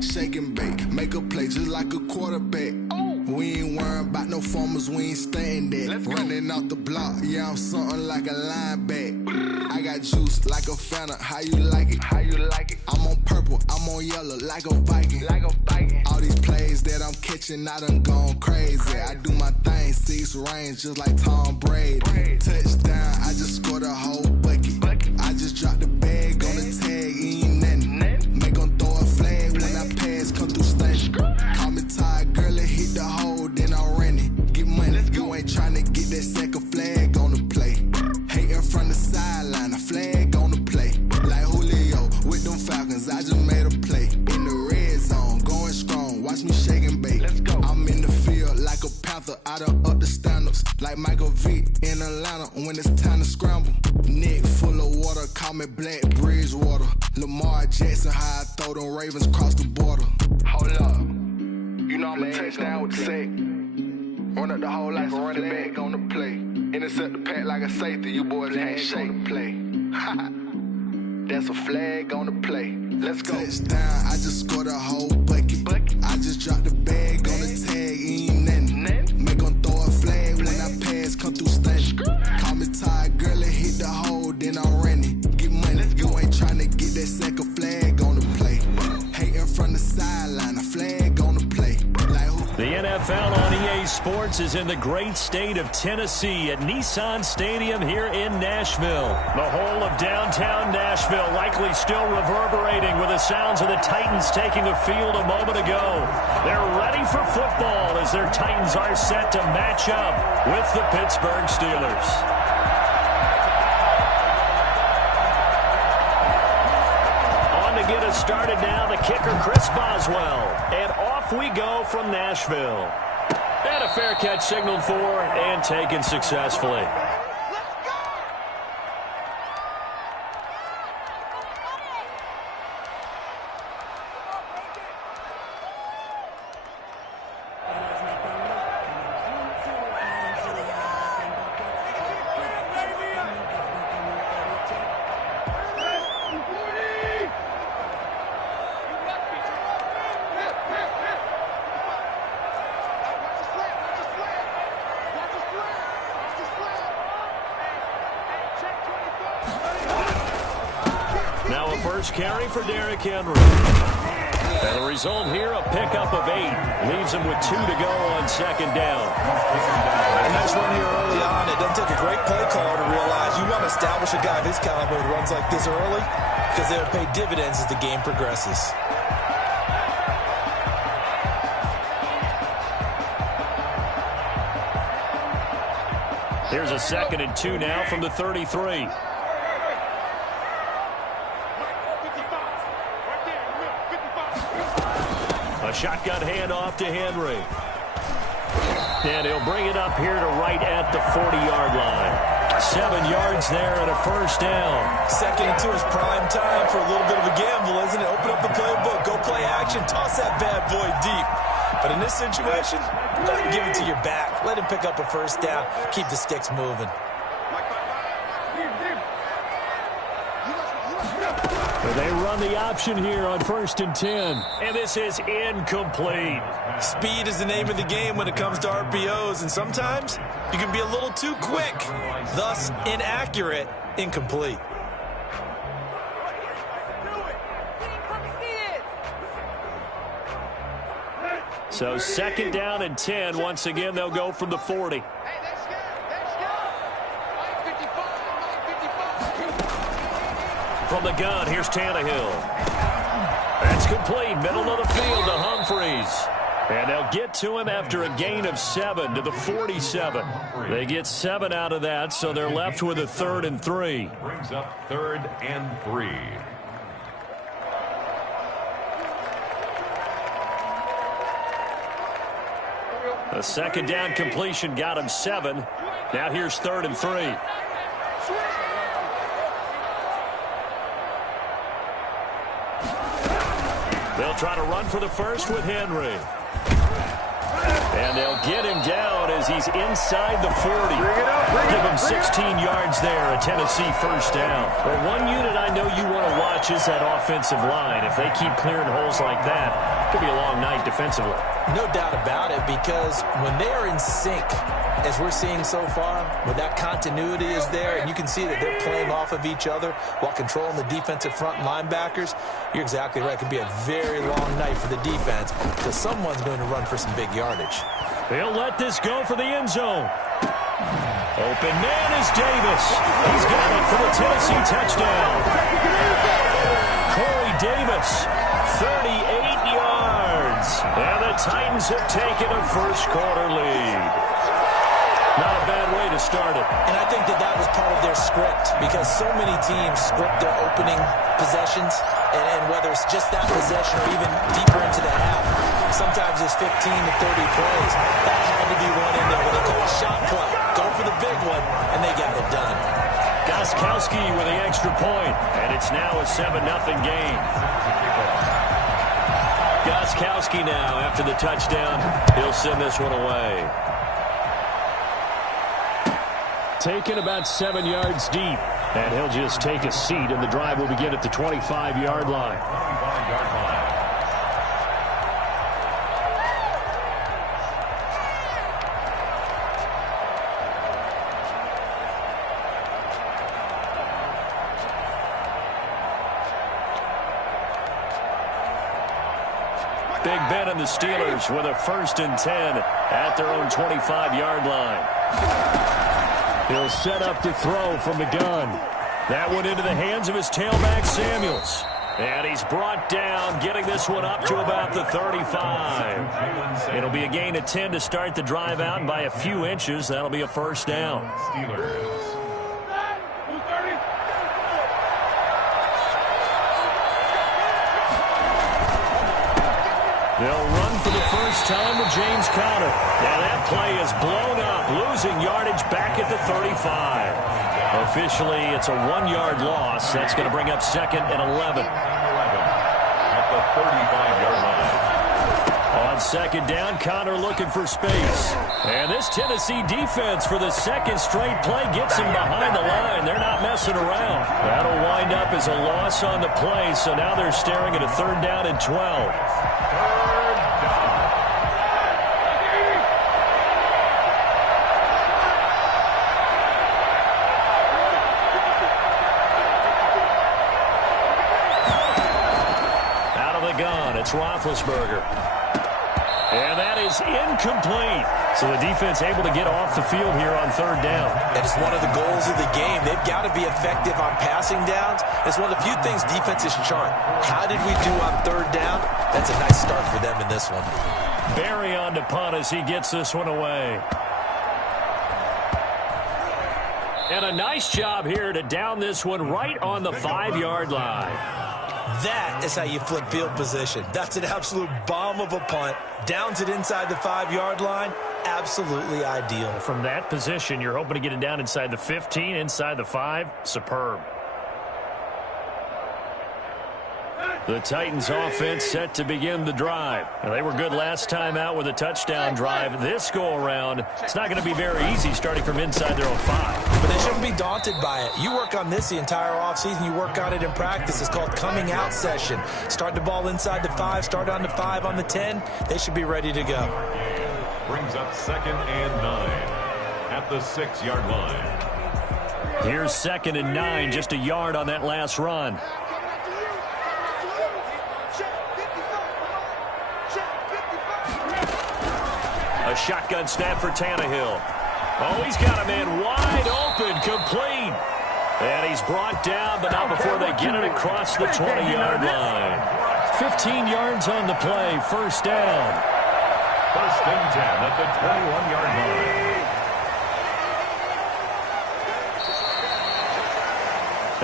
Shake and bake, make a play just like a quarterback. We ain't worrying about no formers, we ain't staying there. Running off the block, yeah, I'm something like a linebacker. I got juice like a Fanta, how you like it? How you like it? I'm on purple, I'm on yellow, like a Viking. Like a Viking. All these plays that I'm catching, I done gone crazy. I do my thing, 6 range, just like Tom Brady. Touchdown, I just scored a whole bucket. I just dropped the bag on the tag, ain't nothing. Make 'em throw a flag when I pass, come through station. Call me tired, girl, it hit the hole, then I ran it. Get money, you ain't tryna get that second flag on the play. Hating from the sideline, a flag on the play. Like Julio with them Falcons, I just made a play. In the red zone, going strong, watch me shake and bake. I'm in the field like a panther, I done up the standards. Like Michael Vick in Atlanta when it's time to scramble. Neck full of water, call me Black Bridgewater. Lamar Jackson, how I throw them Ravens across the border. Hold up, you know I'm a touchdown with the sack. Run up the whole life and running back on the play. Intercept the pack like a safety, you boys ain't shake the play. That's a flag on the play. Let's go. Touchdown, I just scored a whole bucket. I just dropped the bag on the tag, ain't nothing. Make 'em throw a flag when I pass, come through station. Call me tired, girl, it hit the hole, then I ran it. Get money, you ain't tryna get that second flag on the play. Hating from the sideline, a flag on the play. The NFL on EA Sports is in the great state of Tennessee at Nissan Stadium here in Nashville. The whole of downtown Nashville likely still reverberating with the sounds of the Titans taking the field a moment ago. They're ready for football as their Titans are set to match up with the Pittsburgh Steelers. To get us started now, the kicker, Chris Boswell. And off we go from Nashville. And a fair catch signaled for and taken successfully. Carry for Derrick Henry. And the result here, a pickup of 8. Leaves him with 2 to go on second down. A nice run here early on. It doesn't take a great play caller to realize you want to establish a guy of his caliber who runs like this early because they'll pay dividends as the game progresses. Here's a 2nd and 2 now from the 33. A shotgun handoff to Henry. And he'll bring it up here to right at the 40-yard line. 7 yards there and a first down. 2nd and 2 is prime time for a little bit of a gamble, isn't it? Open up the playbook, go play action, toss that bad boy deep. But in this situation, go ahead and give it to your back. Let him pick up a first down. Keep the sticks moving. They run the option here on 1st and 10. And this is incomplete. Speed is the name of the game when it comes to RPOs, and sometimes you can be a little too quick, thus inaccurate, incomplete. So 2nd down and 10. Once again, they'll go from the 40. From the gun, here's Tannehill. That's complete. Middle of the field to Humphreys. And they'll get to him after a gain of 7 to the 47. They get 7 out of that, so they're left with a 3rd and 3. Brings up 3rd and 3. A 2nd down completion got him 7. Now here's 3rd and 3. They'll try to run for the first with Henry. And they'll get him down as he's inside the 40. Give him 16 yards there, a Tennessee first down. But one unit I know you want to watch is that offensive line. If they keep clearing holes like that, it could be a long night defensively. No doubt about it, because when they are in sync, as we're seeing so far, when that continuity is there, and you can see that they're playing off of each other while controlling the defensive front linebackers, you're exactly right. It could be a very long night for the defense because someone's going to run for some big yardage. They'll let this go for the end zone. Open man is Davis. He's got it for the Tennessee touchdown. Corey Davis, 38 yards. And the Titans have taken a first-quarter lead. Not a bad way to start it. And I think that was part of their script, because so many teams script their opening possessions, and whether it's just that possession or even deeper into the half, sometimes it's 15 to 30 plays. That had to be one in there when they call a shot play. Go for the big one, and they get it done. Gostkowski with the extra point, and it's now a 7-0 game. Gostkowski now, after the touchdown, he'll send this one away. Taken about 7 yards deep, and he'll just take a seat, and the drive will begin at the 25-yard line. Big Ben and the Steelers with a 1st and 10 at their own 25-yard line. He'll set up to throw from the gun. That one into the hands of his tailback, Samuels. And he's brought down, getting this one up to about the 35. It'll be a gain of 10 to start the drive out, and by a few inches, that'll be a first down. They'll run for the first time with James Conner. Now that play is blown up, losing yardage back at the 35. Officially, it's a 1-yard loss. That's going to bring up 2nd and 11. At the 35-yard line. On 2nd down, Conner looking for space. And this Tennessee defense for the 2nd straight play gets him behind the line. They're not messing around. That'll wind up as a loss on the play, so now they're staring at a 3rd down and 12. It's Roethlisberger. And that is incomplete. So the defense able to get off the field here on 3rd down. And it's one of the goals of the game. They've got to be effective on passing downs. It's one of the few things defenses chart. How did we do on 3rd down? That's a nice start for them in this one. Barry on to punt as he gets this one away. And a nice job here to down this one right on the 5-yard line. That is how you flip field position. That's an absolute bomb of a punt. Downs it inside the 5-yard line. Absolutely ideal. From that position, you're hoping to get it down inside the 15, inside the 5. Superb. The Titans offense set to begin the drive. Now, they were good last time out with a touchdown drive. This go-around, it's not going to be very easy starting from inside their own 5. But they shouldn't be daunted by it. You work on this the entire offseason. You work on it in practice. It's called coming out session. Start the ball inside the 5, start on the 5, on the 10. They should be ready to go. Brings up 2nd and 9 at the 6-yard line. Here's 2nd and 9, just a yard on that last run. A shotgun snap for Tannehill. Oh, he's got a man wide open, complete. And he's brought down, but not before they get it across the 20-yard line. 15 yards on the play, 1st down. 1st and 10 at the 21-yard line.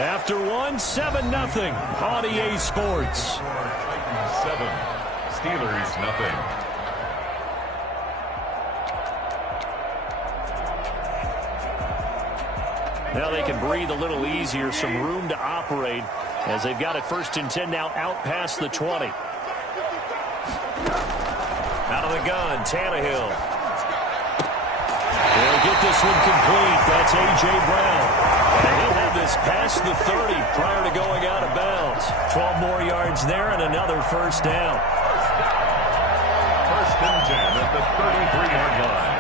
After one, 7-0 on EA Sports. 7, Steelers nothing. Now they can breathe a little easier, some room to operate as they've got it 1st and 10 now out past the 20. Out of the gun, Tannehill. He'll get this one complete. That's A.J. Brown. And he'll have this past the 30 prior to going out of bounds. 12 more yards there and another first down. First and 10 at the 33-yard line.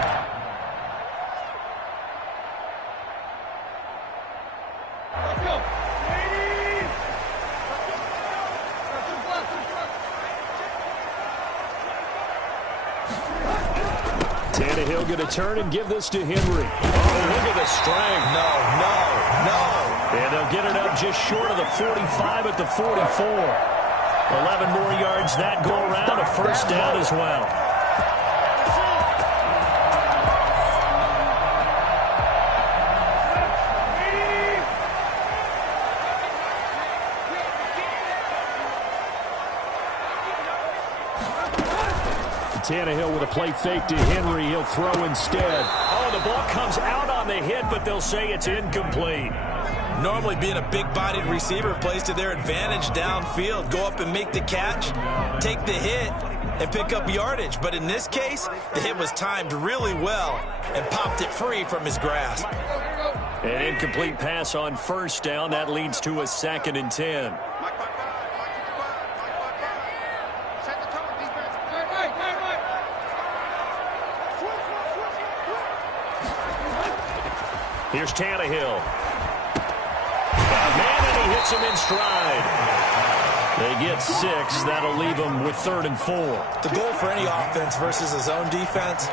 Tannehill going to turn and give this to Henry. Oh, look at the strength. No. And they'll get it up just short of the 45 at the 44. 11 more yards that go around, a first down as well. Tannehill with a play fake to Henry. He'll throw instead. Oh, the ball comes out on the hit, but they'll say it's incomplete. Normally being a big-bodied receiver plays to their advantage downfield. Go up and make the catch, take the hit, and pick up yardage. But in this case, the hit was timed really well and popped it free from his grasp. An incomplete pass on first down. That leads to a 2nd and 10. Here's Tannehill. Man, and he hits him in stride. They get 6. That'll leave them with 3rd and 4. The goal for any offense versus his own defense,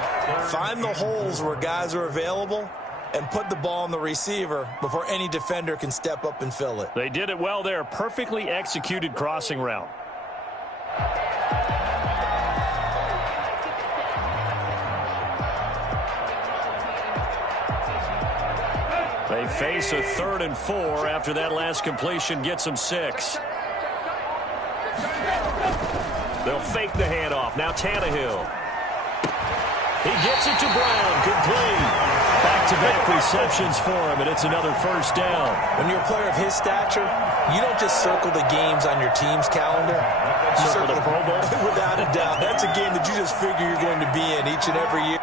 find the holes where guys are available and put the ball on the receiver before any defender can step up and fill it. They did it well there. Perfectly executed crossing route. They face a 3rd and 4 after that last completion gets them 6. They'll fake the handoff. Now Tannehill. He gets it to Brown. Complete. Back-to-back receptions for him, and it's another first down. When you're a player of his stature, you don't just circle the games on your team's calendar. You Circle the Pro Bowl? Without a doubt. That's a game that you just figure you're going to be in each and every year.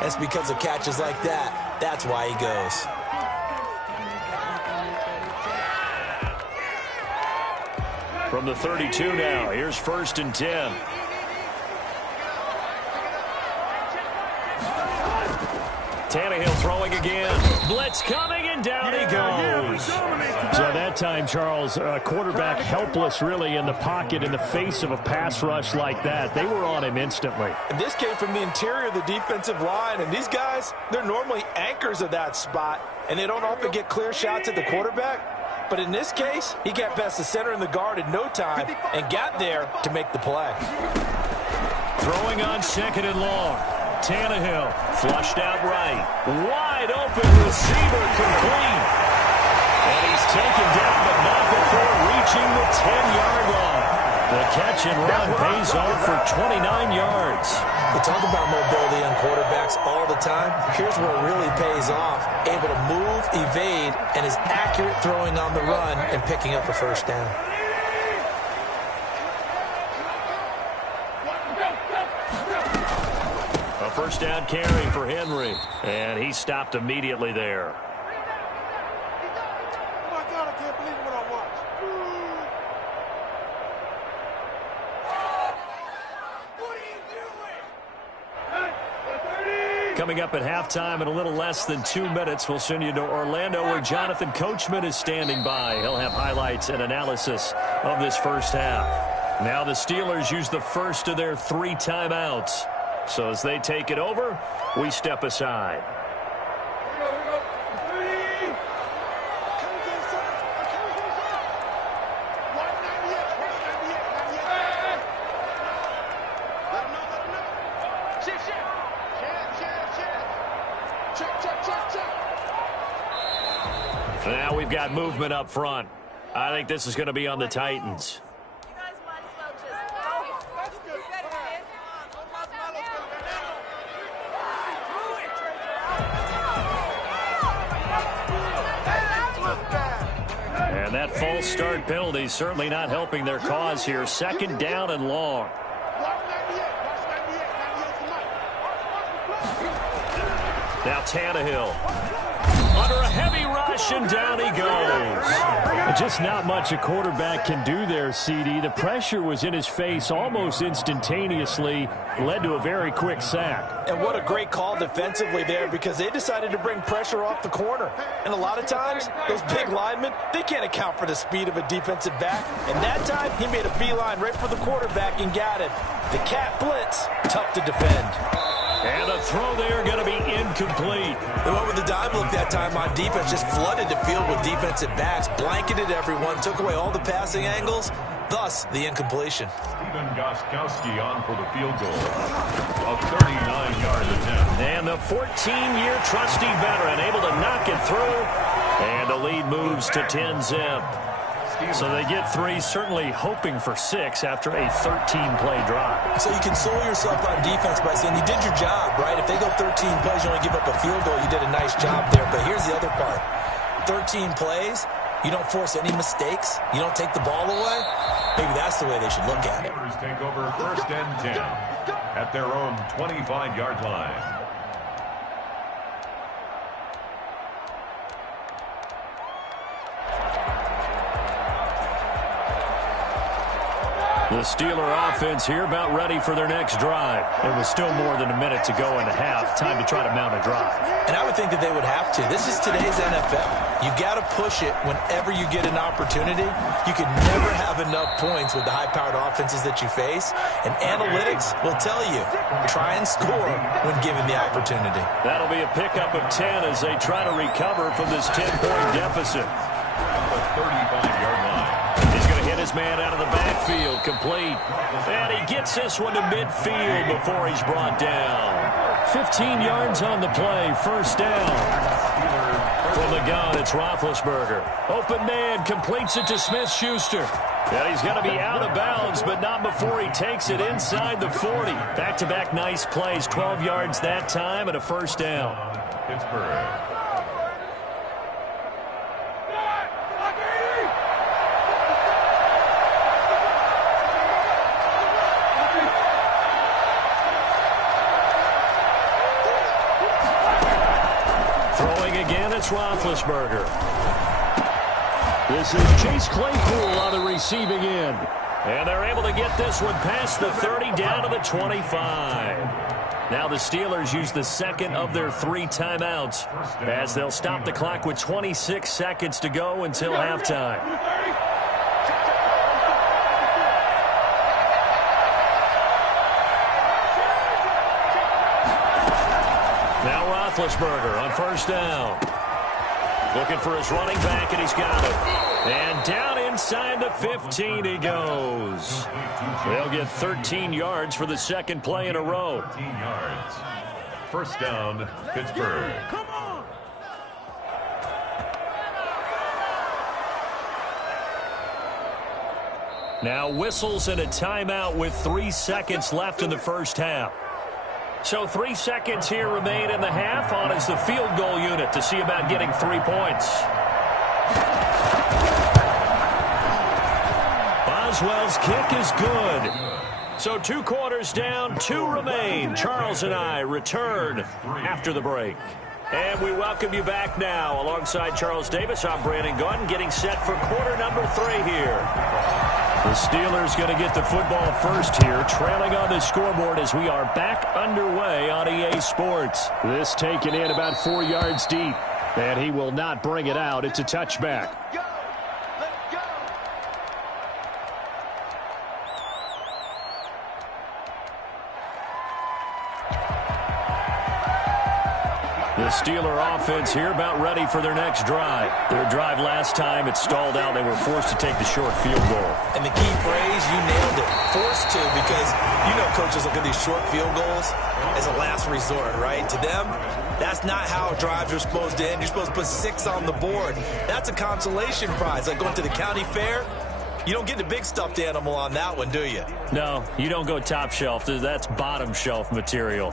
It's because of catches like that. That's why he goes. From the 32 now, here's 1st and 10. Tannehill throwing again. Blitz coming, and down he goes. So that time, Charles, quarterback helpless really in the pocket in the face of a pass rush like that. They were on him instantly. And this came from the interior of the defensive line. And these guys, they're normally anchors of that spot. And they don't often get clear shots at the quarterback. But in this case, he got past the center and the guard in no time and got there to make the play. Throwing on 2nd and long. Tannehill flushed out right. Wide open receiver complete. And he's taken down, but not before reaching the 10-yard line. The catch and run pays off for 29 yards. We talk about mobility on quarterbacks all the time. Here's where it really pays off. Able to move, evade, and is accurate throwing on the run and picking up a first down. A first down carry for Henry. And he stopped immediately there. Oh my God, I can't believe what I watched. Coming up at halftime in a little less than 2 minutes, we'll send you to Orlando where Jonathan Coachman is standing by. He'll have highlights and analysis of this first half. Now the Steelers use the first of their 3 timeouts. So as they take it over, we step aside. Now we've got movement up front. I think this is going to be on the Titans. And that false start penalty certainly not helping their cause here. 2nd down and long. Now Tannehill. Under a heavy rush, and down he goes. Just not much a quarterback can do there, CD. The pressure was in his face almost instantaneously. Led to a very quick sack. And what a great call defensively there, because they decided to bring pressure off the corner. And a lot of times, those big linemen, they can't account for the speed of a defensive back. And that time, he made a beeline right for the quarterback and got it. The cat blitz, tough to defend. And the throw there going to be incomplete. They went with the dime look that time on defense, just flooded the field with defensive backs, blanketed everyone, took away all the passing angles, thus the incompletion. Stephen Gostkowski on for the field goal. A 39-yard attempt. And the 14-year trusty veteran able to knock it through. And the lead moves to 10-zip. So they get 3, certainly hoping for 6 after a 13-play drive. So you console yourself on defense by saying you did your job, right? If they go 13 plays, you only give up a field goal, you did a nice job there. But here's the other part. 13 plays, you don't force any mistakes, you don't take the ball away. Maybe that's the way they should look at it. Take over 1st and 10 at their own 25-yard line. The Steeler offense here about ready for their next drive. It was still more than a minute to go in the half. Time to try to mount a drive. And I would think that they would have to. This is today's NFL. You've got to push it whenever you get an opportunity. You can never have enough points with the high-powered offenses that you face. And analytics will tell you, try and score when given the opportunity. That'll be a pickup of 10 as they try to recover from this 10-point deficit. The 35-yard line. He's going to hit his man out of the backfield, complete. And he gets this one to midfield before he's brought down. 15 yards on the play, 1st down. From the gun, it's Roethlisberger. Open man, completes it to Smith-Schuster. And he's going to be out of bounds, but not before he takes it inside the 40. Back-to-back nice plays, 12 yards that time and a 1st down. Pittsburgh. It's Roethlisberger. This is Chase Claypool on the receiving end. And they're able to get this one past the 30 down to the 25. Now the Steelers use the 2nd of their 3 timeouts as they'll stop the clock with 26 seconds to go until halftime. Now Roethlisberger on 1st down. Looking for his running back, and he's got it. And down inside the 15 he goes. They'll get 13 yards for the 2nd play in a row. 13 yards. 1st down, Pittsburgh. Come on! Now whistles and a timeout with 3 seconds left in the 1st half. So 3 seconds here remain in the half. On is the field goal unit to see about getting 3 points. Boswell's kick is good. So 2 quarters down, 2 remain. Charles and I return after the break. And we welcome you back now. Alongside Charles Davis, I'm Brandon Gordon, getting set for quarter number 3 here. The Steelers going to get the football first here, trailing on the scoreboard as we are back underway on EA Sports. This taken in about 4 yards deep, and he will not bring it out. It's a touchback. The Steeler offense here about ready for their next drive. Their drive last time, it stalled out. They were forced to take the short field goal. And the key phrase, you nailed it. Forced to, because you know coaches look at these short field goals as a last resort, right? To them, that's not how drives are supposed to end. You're supposed to put 6 on the board. That's a consolation prize. Like going to the county fair, you don't get the big stuffed animal on that one, do you? No, you don't go top shelf. That's bottom shelf material.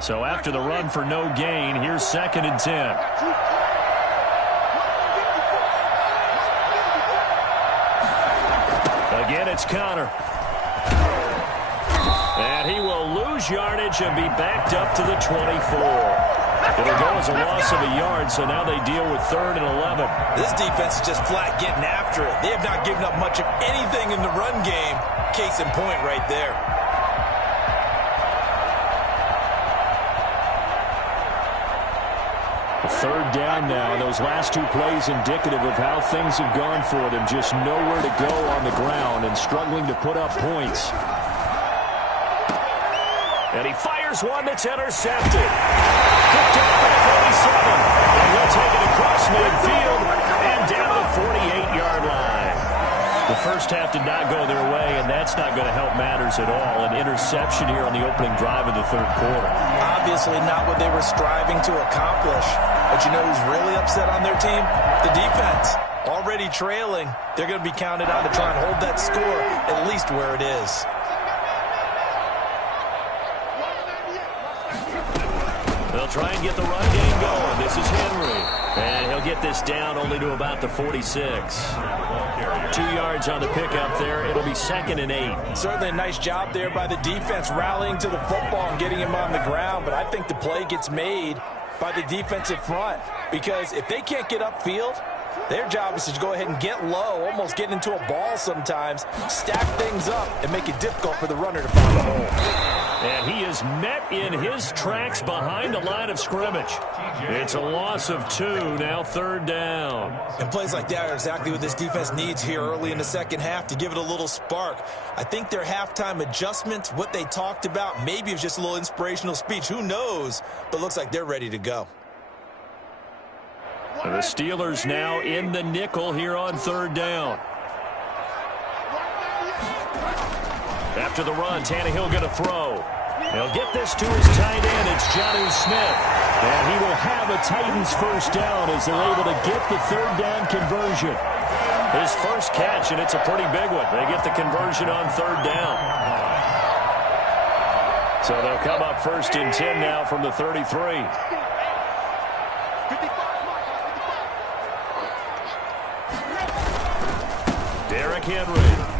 So after the run for no gain, here's 2nd and 10. Again, it's Connor. And he will lose yardage and be backed up to the 24. It'll go as a loss of a yard, so now they deal with 3rd and 11. This defense is just flat getting after it. They have not given up much of anything in the run game. Case in point right there. Third down now. Those last 2 plays indicative of how things have gone for them. Just nowhere to go on the ground and struggling to put up points. And he fires one that's intercepted. Picked up at 47. And he'll take it across midfield and down to the 48-yard line. The first half did not go their way, and that's not going to help matters at all. An interception here on the opening drive of the 3rd quarter. Obviously not what they were striving to accomplish. But you know who's really upset on their team? The defense. Already trailing. They're going to be counted on to try and hold that score at least where it is. They'll try and get the run game going. This is Henry. And he'll get this down only to about the 46. 2 yards on the pickup there. It'll be 2nd and 8. Certainly a nice job there by the defense rallying to the football and getting him on the ground. But I think the play gets made by the defensive front, because if they can't get upfield, their job is to go ahead and get low, almost get into a ball sometimes, stack things up, and make it difficult for the runner to find a hole. And he is met in his tracks behind the line of scrimmage. It's a loss of 2, now 3rd down. And plays like that are exactly what this defense needs here early in the second half to give it a little spark. I think their halftime adjustments, what they talked about, maybe it was just a little inspirational speech. Who knows? But looks like they're ready to go. The Steelers now in the nickel here on 3rd down. After the run, Tannehill going to throw. He'll get this to his tight end. It's Jonnu Smith. And he will have a Titans first down as they're able to get the 3rd down conversion. His first catch, and it's a pretty big one. They get the conversion on 3rd down. So they'll come up 1st and 10 now from the 33. Derrick Henry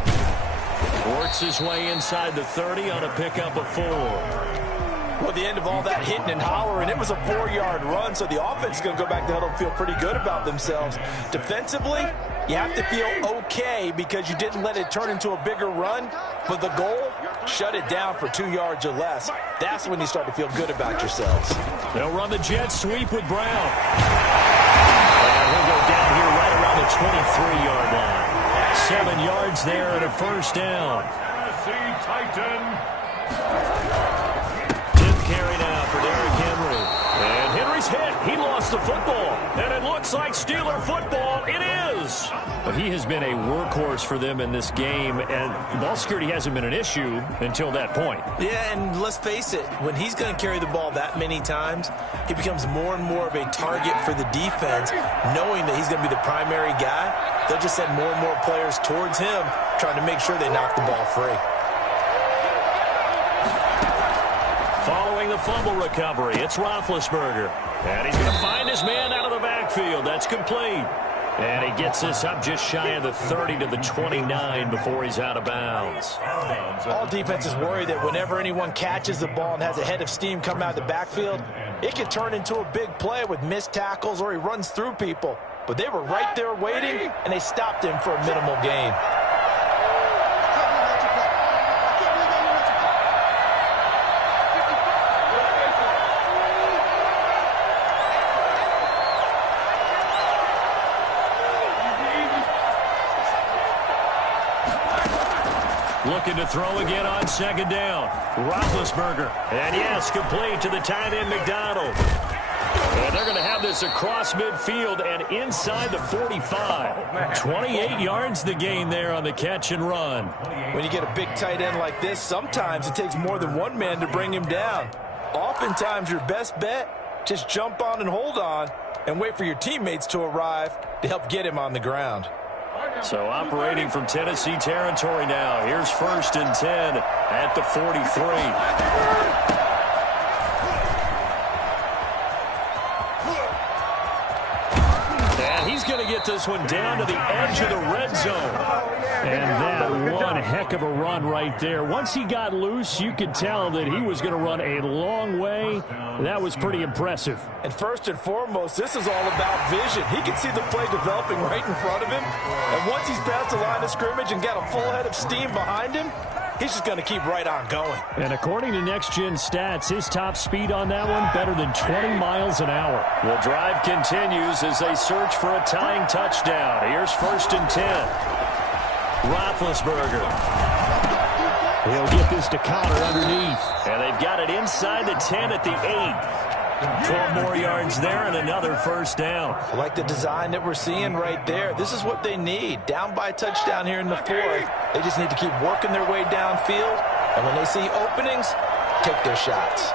works his way inside the 30 on a pickup of 4. Well, at the end of all that hitting and hollering, it was a 4-yard run, so the offense is going to go back to huddle and feel pretty good about themselves. Defensively, you have to feel okay because you didn't let it turn into a bigger run, but the goal, shut it down for 2 yards or less. That's when you start to feel good about yourselves. They'll run the jet sweep with Brown. And he'll go down here right around the 23-yard line. 7 yards there and a first down. Titan. 10th carry now for Derrick Henry. And Henry's hit. He lost the football. And it looks like Steeler football. It is. But he has been a workhorse for them in this game. And ball security hasn't been an issue until that point. Yeah, and let's face it, when he's going to carry the ball that many times, he becomes more and more of a target for the defense, knowing that he's going to be the primary guy. They'll just send more and more players towards him, trying to make sure they knock the ball free. Following the fumble recovery, it's Roethlisberger. And he's going to find his man out of the backfield. That's complete. And he gets this up just shy of the 30 to the 29 before he's out of bounds. All defenses worry that whenever anyone catches the ball and has a head of steam come out of the backfield, It could turn into a big play with missed tackles or he runs through people. But they were right there waiting, and they stopped him for a minimal gain. Looking to throw again on second down. Roethlisberger. And yes, complete to the tight end McDonald. And they're going to have this across midfield and inside the 45. 28 yards the gain there on the catch and run. When you get a big tight end like this, sometimes it takes more than one man to bring him down. Oftentimes your best bet, just jump on and hold on and wait for your teammates to arrive to help get him on the ground. So operating from Tennessee territory now. Here's 1st and 10 at the 43. He's going to get this one down to the edge of the red zone. And that one heck of a run right there. Once he got loose, you could tell that he was going to run a long way. That was pretty impressive. And first and foremost, this is all about vision. He can see the play developing right in front of him. And once he's past the line of scrimmage and got a full head of steam behind him, he's just going to keep right on going. And according to Next Gen Stats, his top speed on that one, better than 20 miles an hour. The drive continues as they search for a tying touchdown. Here's 1st and 10. Roethlisberger. He'll get this to Connor underneath. And they've got it inside the 10 at the 8. 12 more yards there and another 1st down. I like the design that we're seeing right there. This is what they need. Down by a touchdown here in the 4th. They just need to keep working their way downfield. And when they see openings, take their shots.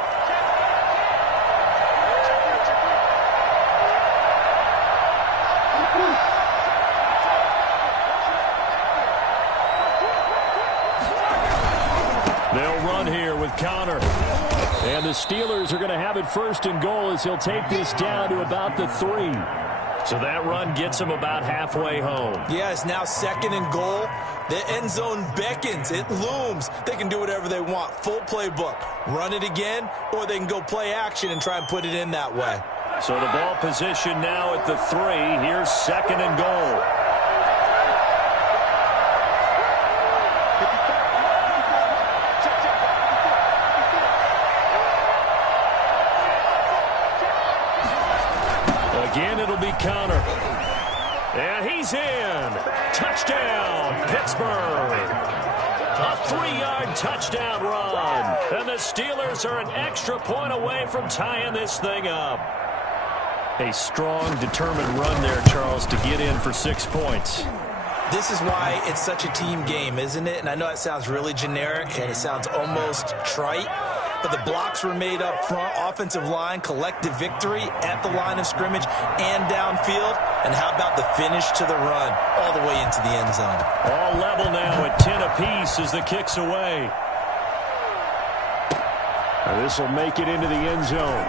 They'll run here with Connor. And the Steelers are going to have it 1st and goal as he'll take this down to about the 3. So that run gets him about halfway home. Yeah, it's now 2nd and goal. The end zone beckons. It looms. They can do whatever they want. Full playbook. Run it again, or they can go play action and try and put it in that way. So the ball position now at the 3. Here's 2nd and goal. Again, it'll be Connor. And he's in. Touchdown, Pittsburgh. A 3-yard touchdown run. And the Steelers are an extra point away from tying this thing up. A strong, determined run there, Charles, to get in for 6 points. This is why it's such a team game, isn't it? And I know it sounds really generic and it sounds almost trite. But the blocks were made up front. Offensive line, collective victory at the line of scrimmage and downfield. And how about the finish to the run all the way into the end zone? All level now at 10 apiece as the kick's away. This will make it into the end zone.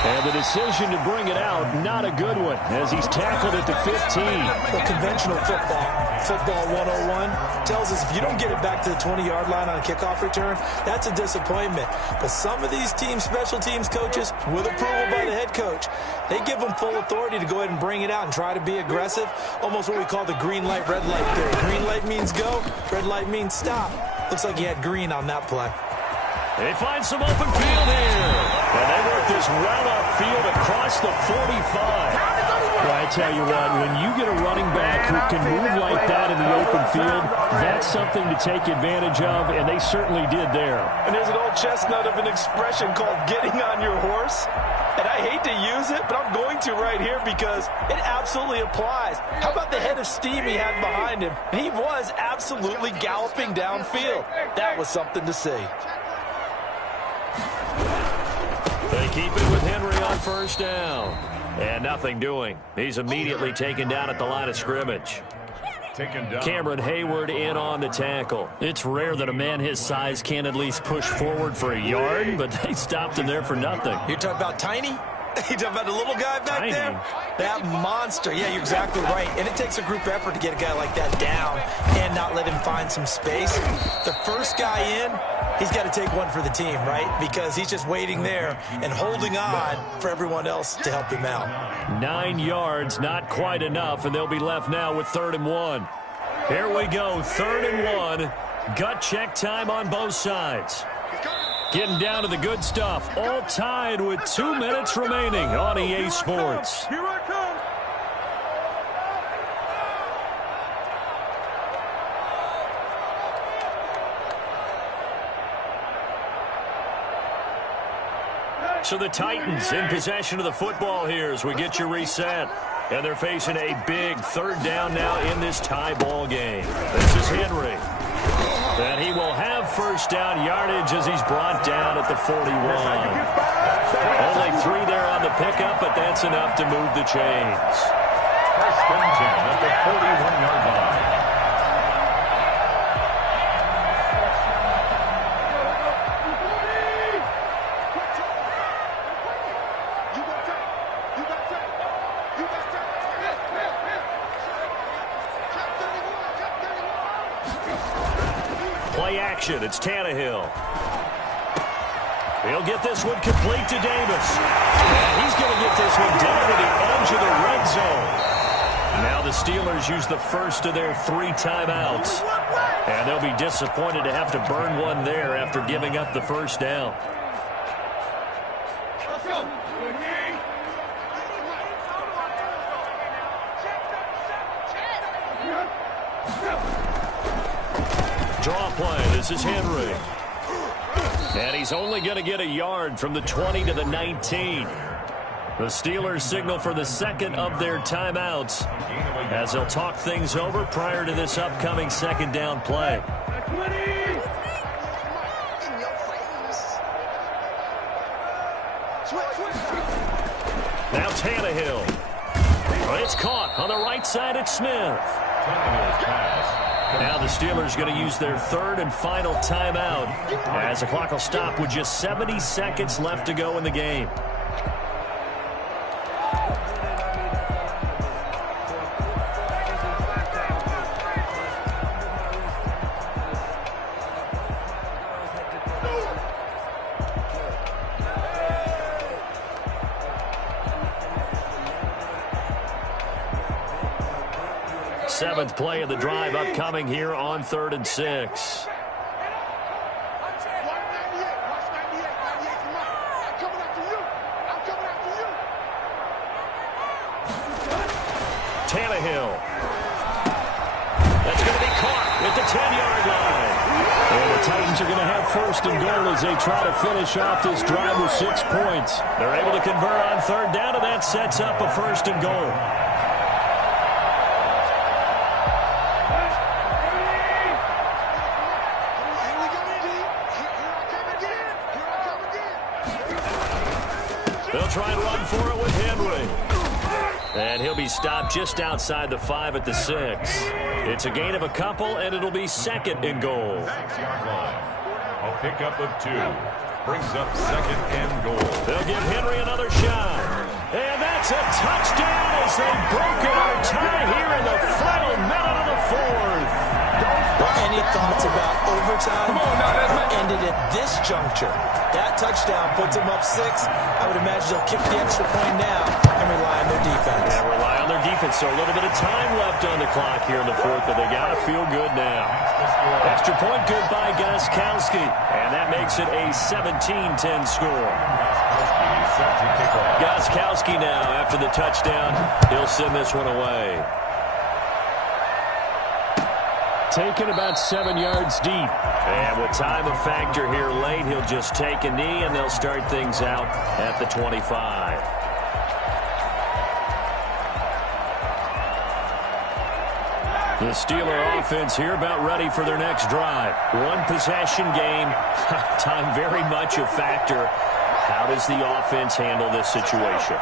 And the decision to bring it out, not a good one, as he's tackled at the 15. Well, conventional football 101, tells us if you don't get it back to the 20-yard line on a kickoff return, that's a disappointment. But some of these special teams coaches, with approval by the head coach, they give them full authority to go ahead and bring it out and try to be aggressive, almost what we call the green light, red light theory. Green light means go, red light means stop. Looks like he had green on that play. They find some open field here. And they work this route upfield across the 45. Well, I tell you what, when you get a running back who can move like that in the open field, that's something to take advantage of, and they certainly did there. And there's an old chestnut of an expression called getting on your horse. And I hate to use it, but I'm going to right here because it absolutely applies. How about the head of steam he had behind him? He was absolutely galloping downfield. That was something to see. They keep it with Henry on 1st down. And nothing doing. He's immediately taken down at the line of scrimmage. Cameron Hayward in on the tackle. It's rare that a man his size can't at least push forward for a yard, but they stopped him there for nothing. You're talking about tiny? You talking about the little guy back there? That monster. Yeah, you're exactly right. And it takes a group effort to get a guy like that down and not let him find some space. The first guy in, he's got to take one for the team, right? Because he's just waiting there and holding on for everyone else to help him out. 9 yards, not quite enough, and they'll be left now with 3rd and 1. Here we go, 3rd and 1. Gut check time on both sides. Getting down to the good stuff. All tied with 2 minutes remaining on EA Sports. Here I come. So the Titans in possession of the football here as we get you reset. And they're facing a big 3rd down now in this tie ball game. This is Henry. And he will have 1st down yardage as he's brought down at the 41. Only 3 there on the pickup, but that's enough to move the chains. 1st and 10 at the 41-yard line. Play action. It's Tannehill. He'll get this one complete to Davis. And he's going to get this one down to the edge of the red zone. Now the Steelers use the first of their 3 timeouts. And they'll be disappointed to have to burn one there after giving up the 1st down. Draw play. This is Henry. And he's only going to get a yard from the 20 to the 19. The Steelers signal for the 2nd of their timeouts as they'll talk things over prior to this upcoming 2nd down play. Now Tannehill. It's caught on the right side at Smith. Tannehill's pass. Now the Steelers going to use their 3rd and final timeout as the clock will stop with just 70 seconds left to go in the game. Seventh play of the drive upcoming here on 3rd and 6. Tannehill. That's going to be caught at the 10-yard line. And the Titans are going to have 1st and goal as they try to finish off this drive with 6 points. They're able to convert on 3rd down, and that sets up a 1st and goal. They'll try and run for it with Henry. And he'll be stopped just outside the 5 at the 6. It's a gain of a couple, and it'll be 2nd and goal. 6-yard line. A pickup of 2. Brings up 2nd and goal. They'll give Henry another shot. And that's a touchdown as they've broken our tie here in the final minute of the 4th. Any thoughts about overtime? Ended at this juncture. That touchdown puts them up 6. I would imagine they'll kick the extra point now and rely on their defense. Yeah, rely on their defense. So a little bit of time left on the clock here in the 4th, but they got to feel good now. Extra point good by Gostkowski. And that makes it a 17-10 score. Gostkowski now, after the touchdown, he'll send this one away. Taken about 7 yards deep. And with time a factor here late, he'll just take a knee, and they'll start things out at the 25. The Steeler offense here about ready for their next drive. 1 possession game. Time very much a factor. How does the offense handle this situation?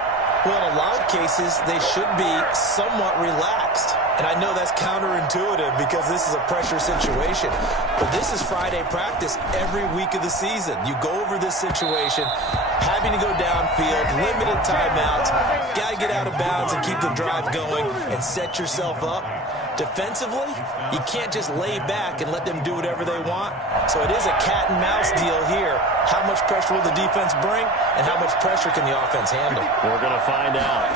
Well, in a lot of cases, they should be somewhat relaxed. And I know that's counterintuitive because this is a pressure situation. But this is Friday practice every week of the season. You go over this situation, having to go downfield, limited timeouts, got to get out of bounds and keep the drive going and set yourself up. Defensively, you can't just lay back and let them do whatever they want. So it is a cat and mouse deal here. How much pressure will the defense bring and how much pressure can the offense handle? We're going to find out.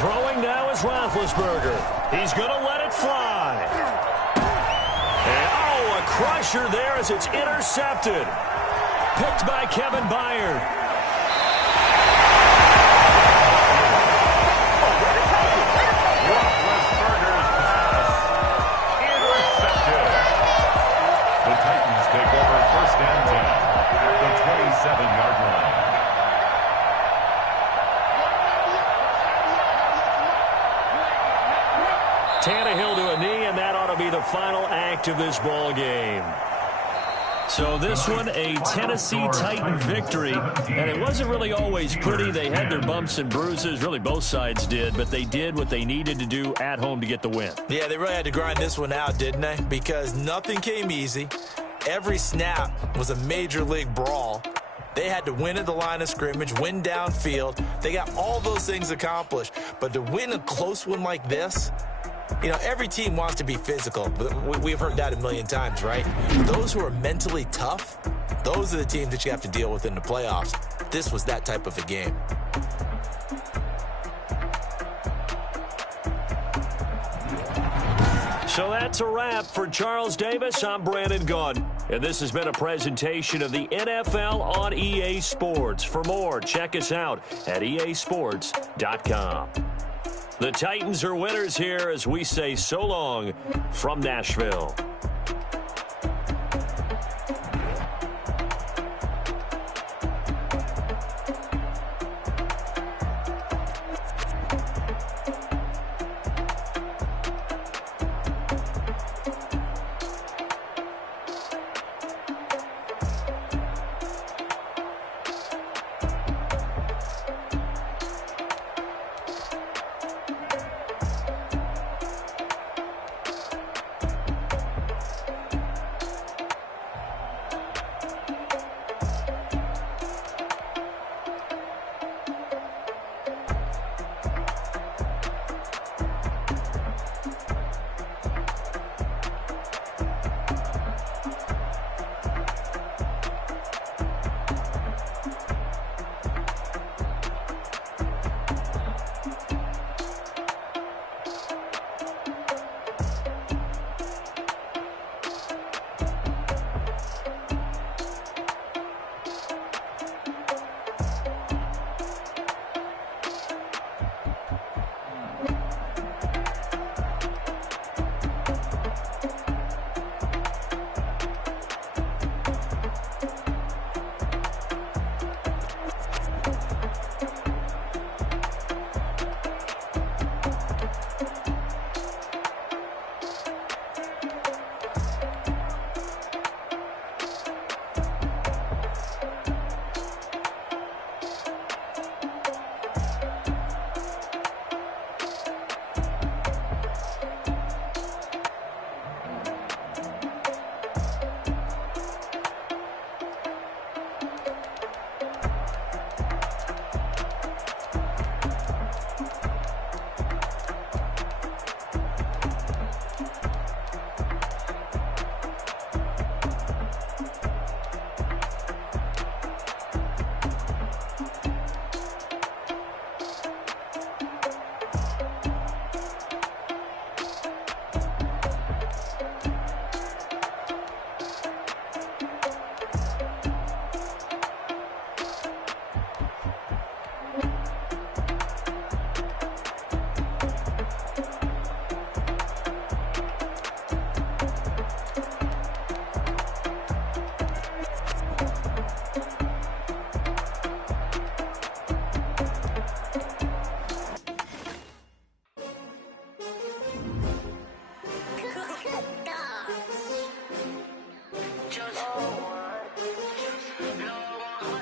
Throwing now is Roethlisberger. He's going to let it fly. And, oh, a crusher there as it's intercepted. Picked by Kevin Byard. Roethlisberger's pass intercepted. The Titans take over first and 10 at the 27-yard line. Tannehill to a knee, and that ought to be the final act of this ball game. So this one, a Tennessee Titan victory, and it wasn't really always pretty. They had their bumps and bruises, really both sides did, but they did what they needed to do at home to get the win. Yeah, they really had to grind this one out, didn't they? Because nothing came easy. Every snap was a major league brawl. They had to win at the line of scrimmage, win downfield. They got all those things accomplished. But to win a close one like this, you know, every team wants to be physical. We've heard that a million times, right? Those who are mentally tough, those are the teams that you have to deal with in the playoffs. This was that type of a game. So that's a wrap for Charles Davis. I'm Brandon Gaudin, and this has been a presentation of the NFL on EA Sports. For more, check us out at easports.com. The Titans are winners here as we say so long from Nashville.